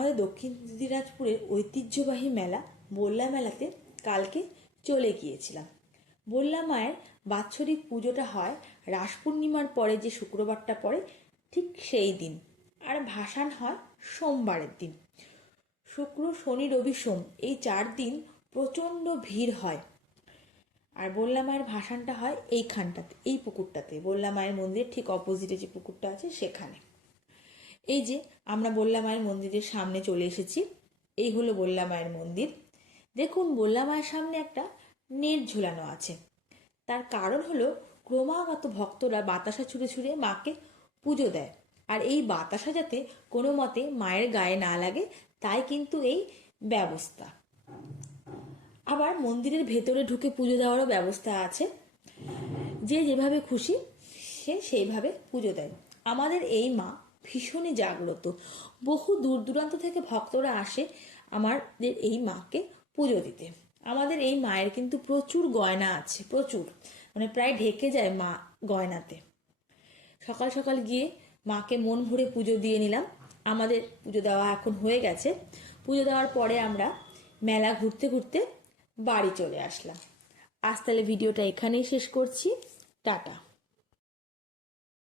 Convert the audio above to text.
আমাদের দক্ষিণ দিনাজপুরের ঐতিহ্যবাহী মেলা বল্লা মেলাতে কালকে চলে গিয়েছিলাম। বল্লা মায়ের বাৎসরিক পুজোটা হয় রাস পূর্ণিমার পরে যে শুক্রবারটা পড়ে ঠিক সেই দিন, আর ভাসান হয় সোমবারের দিন। শুক্র, শনি, রবি, সোম এই 4 দিন প্রচণ্ড ভিড় হয়। আর বল্লা মায়ের ভাসানটা হয় এইখানটাতে, এই পুকুরটাতে, বল্লা মায়ের মন্দির ঠিক অপোজিটে যে পুকুরটা আছে সেখানে। এই যে আমরা বল্লা মায়ের মন্দিরের সামনে চলে এসেছি, এই হলো বল্লা মায়ের মন্দির। দেখুন, বল্লা মায়ের সামনে একটা নেট ঝুলানো আছে। তার কারণ হলো ক্রমাগত ভক্তরা বাতাসা ছুঁড়ে ছুঁড়ে মাকে পুজো দেয়, আর এই বাতাসা যাতে কোনো মতে মায়ের গায়ে না লাগে তাই কিন্তু এই ব্যবস্থা। আবার মন্দিরের ভেতরে ঢুকে পুজো দেওয়ারও ব্যবস্থা আছে। যে যেভাবে খুশি সে সেইভাবে পুজো দেয়। আমাদের এই মা ভীষণই জাগ্রত, বহু দূর দূরান্ত থেকে ভক্তরা আসে আমাদের এই মাকে পুজো দিতে। আমাদের এই মায়ের কিন্তু প্রচুর গয়না আছে, প্রচুর, মানে প্রায় ঢেকে যায় মা গয়নাতে। সকাল সকাল গিয়ে মাকে মন ভরে পুজো দিয়ে নিলাম। আমাদের পুজো দেওয়া এখন হয়ে গেছে। পুজো দেওয়ার পরে আমরা মেলা ঘুরতে ঘুরতে বাড়ি চলে আসলাম। আজ তাহলে ভিডিওটা এখানেই শেষ করছি। টাটা।